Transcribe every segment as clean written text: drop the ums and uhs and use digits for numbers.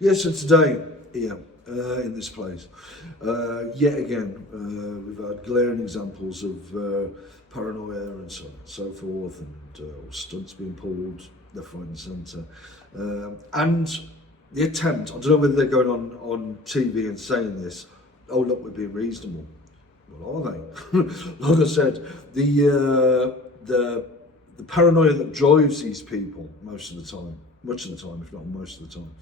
Yeah, so today, here, in this place, yet again, we've had glaring examples of paranoia and so forth, and stunts being pulled left, right, and centre. And the attempt, I don't know whether they're going on TV and saying this, oh, look, we're being reasonable. Well, are they? Like I said, the paranoia that drives these people most of the time, much of the time, if not most of the time,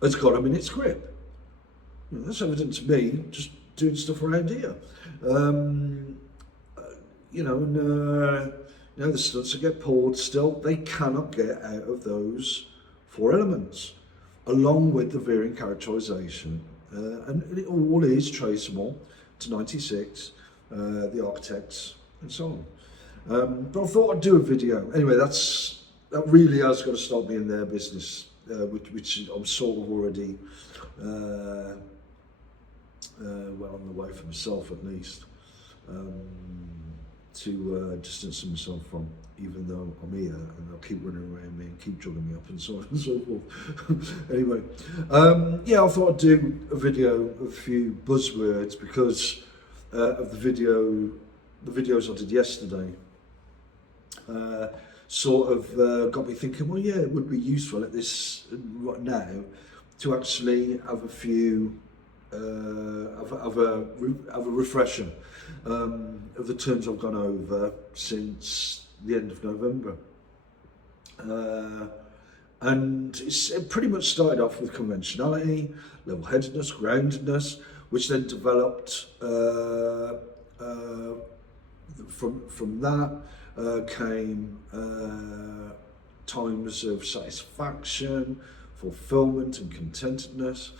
has got them in its grip. You know, that's evident to me just doing stuff around here. The stunts that get pulled still, they cannot get out of those four elements, along with the varying characterisation. And it all is traceable to 96, the architects, and so on. But I thought I'd do a video. Anyway, that really has got to stop me in their business, which I'm sort of already well on the way for myself at least, to distance myself from, even though I'm here and they'll keep running around me and keep drugging me up and so on and so forth. Anyway, yeah, I thought I'd do a video of a few buzzwords because of the videos I did yesterday. Sort of got me thinking, well, yeah, it would be useful at this right now to actually have a few, have a refresher of the terms I've gone over since the end of November. And it pretty much started off with conventionality, level-headedness, groundedness, which then developed from that came times of satisfaction, fulfillment and contentedness,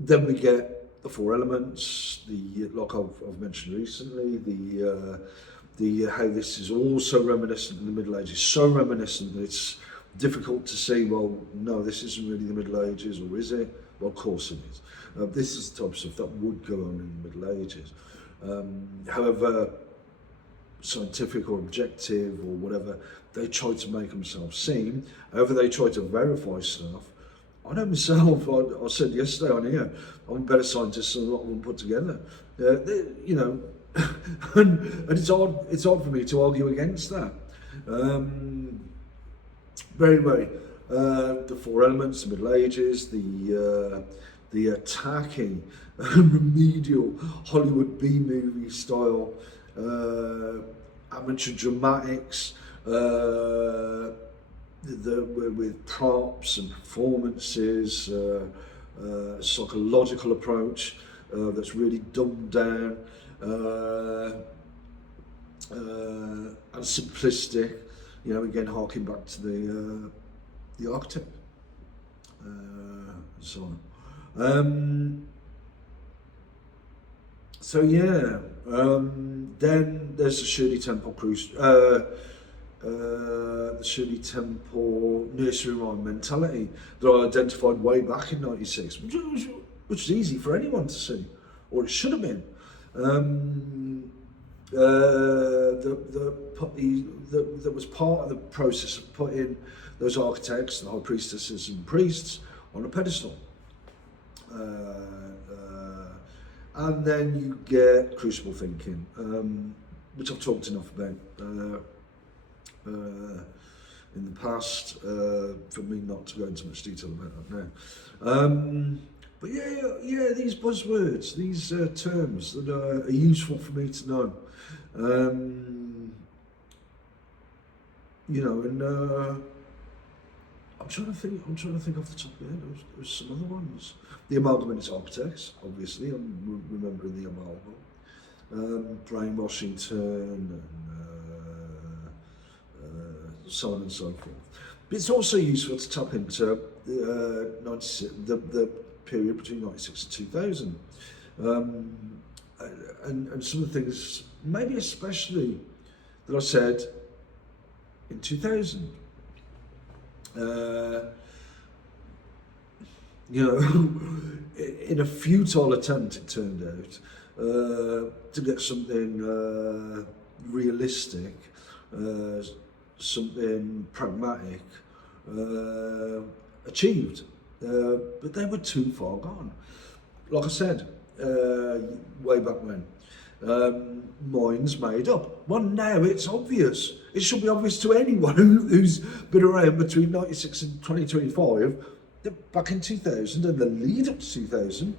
then we get the four elements, like I've mentioned recently, the how this is also reminiscent of the Middle Ages, so reminiscent that it's difficult to say, well, no, this isn't really the Middle Ages, or is it? Well, of course it is. This is the type of stuff that would go on in the Middle Ages. However scientific or objective or whatever they try to make themselves seem, however they try to verify stuff, I know myself, I said yesterday on here, I'm a better scientist than a lot of them put together. You know, and it's odd for me to argue against that. Very, the four elements, the Middle Ages, the attacking, remedial Hollywood B-movie style, amateur dramatics, with props and performances, psychological approach that's really dumbed down and simplistic. You know, again, harking back to the architect, and so on. So yeah, then there's the Shirley Temple cruise, the Shirley Temple nursery rhyme mentality that I identified way back in '96, which was easy for anyone to see, or it should have been. That was part of the process of putting those architects, the high priestesses and priests, on a pedestal. And then you get crucible thinking, which I've talked enough about in the past, for me not to go into much detail about that now. But yeah, these buzzwords, these terms that are useful for me to know. You know, and I'm trying to think off the top of my head. There's some other ones. The amalgamist architects, obviously. I'm remembering the amalgam. Brainwashing turn, and so on and so forth. But it's also useful to tap into the period between 96 and 2000. And some of the things, maybe especially, that I said in 2000. You know, in a futile attempt, it turned out, to get something realistic, something pragmatic achieved. But they were too far gone. Like I said, way back when, minds made up. Well, now it's obvious. It should be obvious to anyone who's been around between 96 and 2025 that back in 2000 and the lead up to 2000,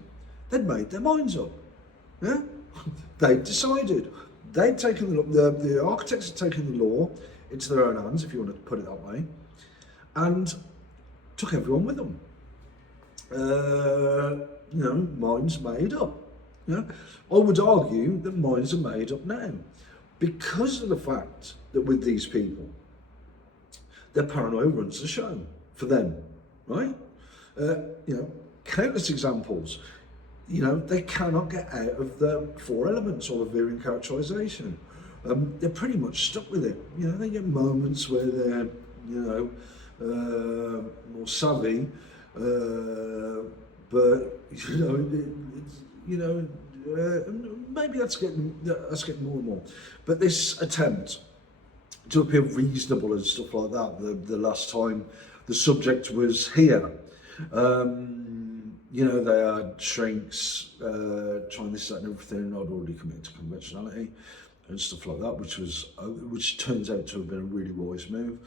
they'd made their minds up. Yeah? They'd decided. They'd taken the architects had taken the law into their own hands, if you want to put it that way, and took everyone with them. Minds made up. Yeah? I would argue that minds are made up now because of the fact that with these people, their paranoia runs the show for them, right? Countless examples. They cannot get out of the four elements or the variant characterization. They're pretty much stuck with it. They get moments where they're, more savvy, but maybe that's getting more and more. But this attempt to appear reasonable and stuff like that, the last time the subject was here, they had shrinks trying this, that, and everything. I'd already committed to conventionality and stuff like that, which turns out to have been a really wise move.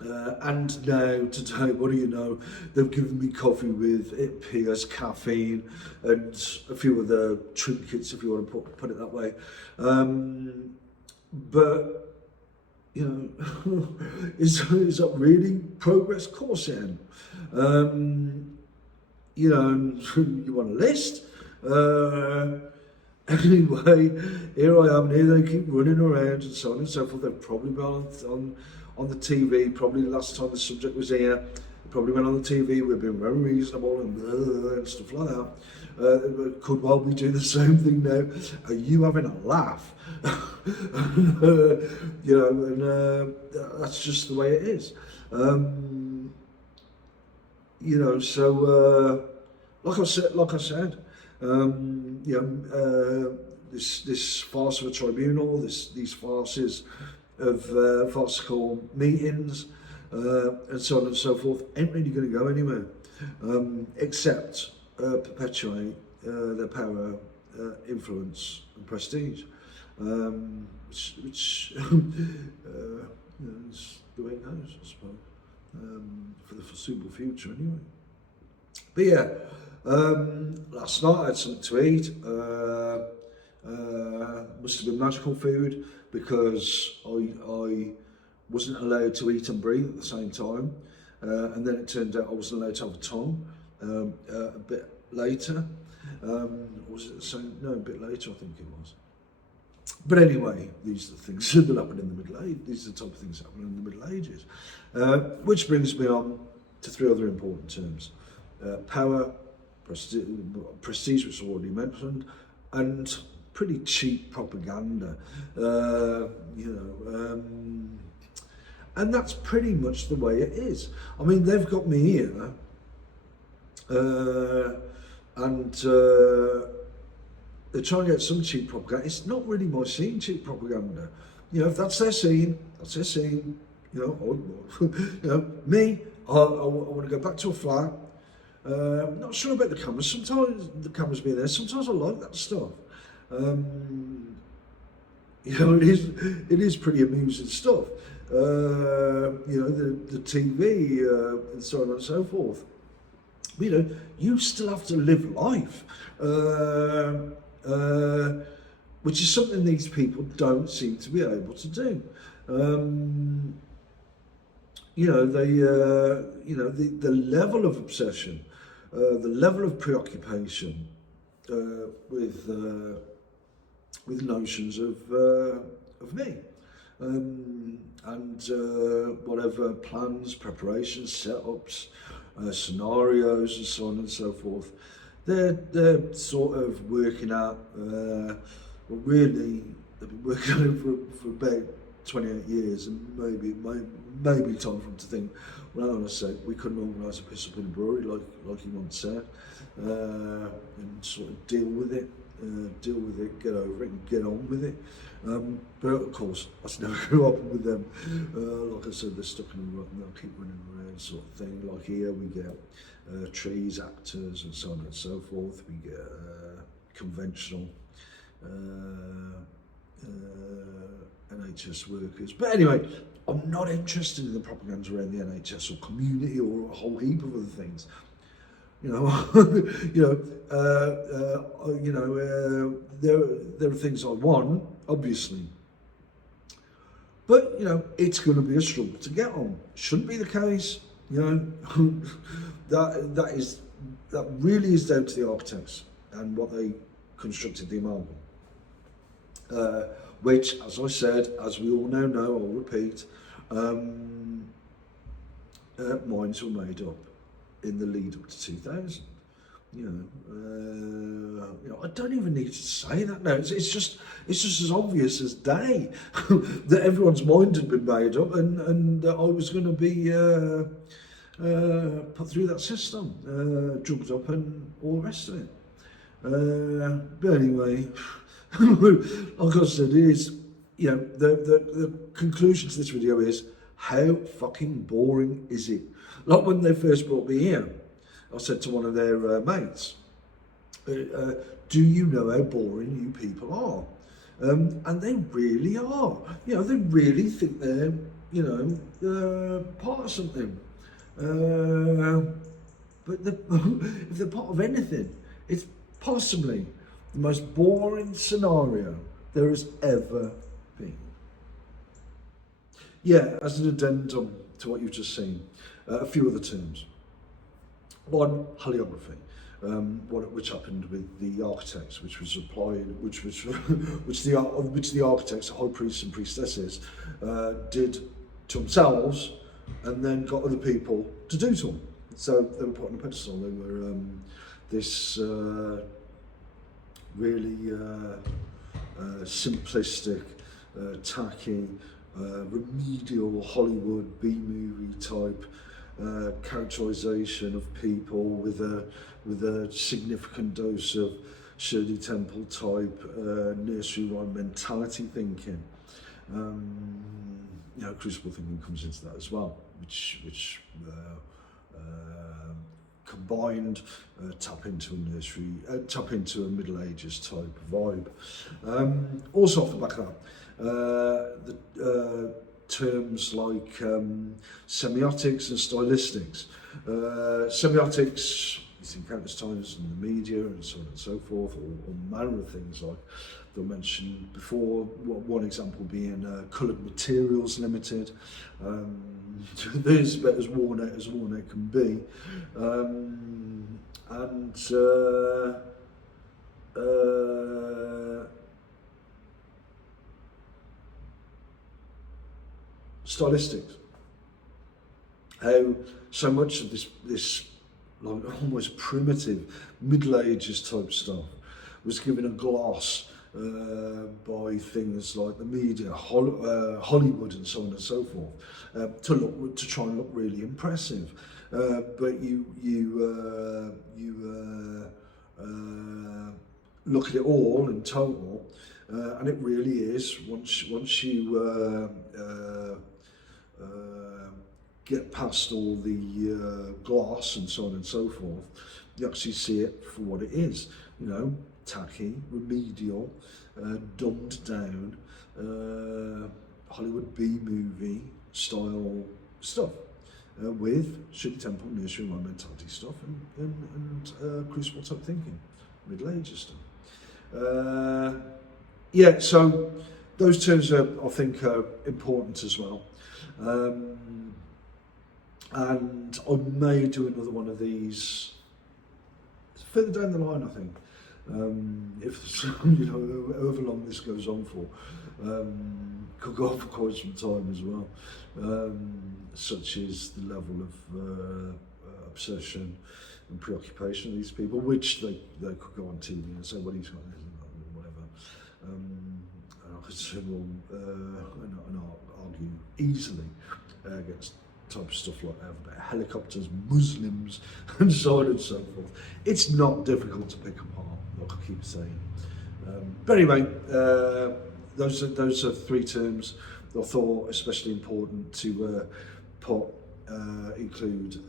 And now today, what do you know? They've given me coffee with it appears caffeine and a few other trinkets, if you want to put it that way. But is that really progress? Of course it ain't. You want a list? Anyway, here I am, here they keep running around and so on and so forth. They've probably been on the TV, probably the last time the subject was here, they probably went on the TV, we've been very reasonable and stuff like that. Could well be doing the same thing now. Are you having a laugh? That's just the way it is. So like I said, this farce of a tribunal, these farces of farcical meetings, and so on and so forth, ain't really going to go anywhere, except perpetuate their power, influence, and prestige, which is the way it goes, I suppose, for the foreseeable future, anyway. But yeah, last night I had something to eat. Must have been magical food because I wasn't allowed to eat and breathe at the same time, and then it turned out I wasn't allowed to have a tongue a bit later. Was it the same? No, a bit later I think it was. But anyway, these are the things that happen in the Middle Ages. These are the type of things that happen in the Middle Ages. Which brings me on to three other important terms. Power, prestige, which I already mentioned, and pretty cheap propaganda. And that's pretty much the way it is. I mean, they've got me here, and they're trying to get some cheap propaganda. It's not really my scene, cheap propaganda. If that's their scene, that's their scene. Me, I want to go back to a flat. I'm not sure about the cameras. Sometimes the cameras being there. Sometimes I like that stuff. It is pretty amusing stuff. The TV and so on and so forth. You still have to live life, which is something these people don't seem to be able to do. The level of obsession, the level of preoccupation with notions of me, and whatever plans, preparations, setups, scenarios, and so on and so forth. They're sort of working out. Really, they've been working on it for about 28 years, and maybe time for them to think, well, hang on a sec, we couldn't organise a piss up in a brewery like he once said. and sort of deal with it, get over it, and get on with it. But of course, that's never going to happen with them. Like I said, they're stuck in a rut and they'll keep running around, sort of thing. Like here, we get trees, actors, and so on and so forth. We get conventional NHS workers. But anyway, I'm not interested in the propaganda around the NHS or community or a whole heap of other things. You know, there are things I want, obviously, but it's going to be a struggle to get on. Shouldn't be the case. that really is down to the architects and what they constructed the amalgam. Which, as I said, as we all now know, I'll repeat, mines were made up in the lead up to 2000. I don't even need to say that now. It's just as obvious as day that everyone's mind had been made up, and I was going to be put through that system, drugged up, and all the rest of it. But anyway, like I said, the conclusion to this video is, how fucking boring is it? Like when they first brought me here, I said to one of their mates, do you know how boring you people are? And they really are. They really think they're, part of something. But if they're part of anything, it's possibly the most boring scenario there has ever been. Yeah, as an addendum to what you've just seen, a few other terms. One, heliography, which happened with the architects, which was applied, which the architects, the high priests and priestesses, did to themselves, and then got other people to do to them. So they were put on a pedestal. They were this really simplistic, tacky, remedial Hollywood B-movie type characterization of people with a significant dose of Shirley Temple type nursery rhyme mentality thinking. Crucible thinking comes into that as well, which combined tap into a Middle Ages type vibe. Also off the back of that, the terms like semiotics and stylistics. Semiotics, you see countless times in the media and so on and so forth, or manner of things like they mentioned before. One example being Coloured Materials Limited. This is about as worn out can be. Stylistics. How so much of this like almost primitive Middle Ages type stuff was given a gloss by things like the media, Hollywood, and so on and so forth, to try and look really impressive. But you look at it all in total, and it really is, once you get past all the gloss and so on and so forth, you actually see it for what it is. Tacky, remedial, dumbed down, Hollywood B-movie style stuff, with Shirley Temple nursery rhyme mentality stuff and crucible type thinking, Middle Ages stuff. So those terms I think are important as well. And I may do another one of these further down the line, I think. If however long this goes on for, could go on for quite some time as well. Such is the level of obsession and preoccupation of these people, which they could go on TV and say, "What he's got," whatever. And I could say, and argue easily against type of stuff like that, about helicopters, Muslims, and so on and so forth. It's not difficult to pick apart, like I keep saying. But anyway, those are three terms that I thought especially important to include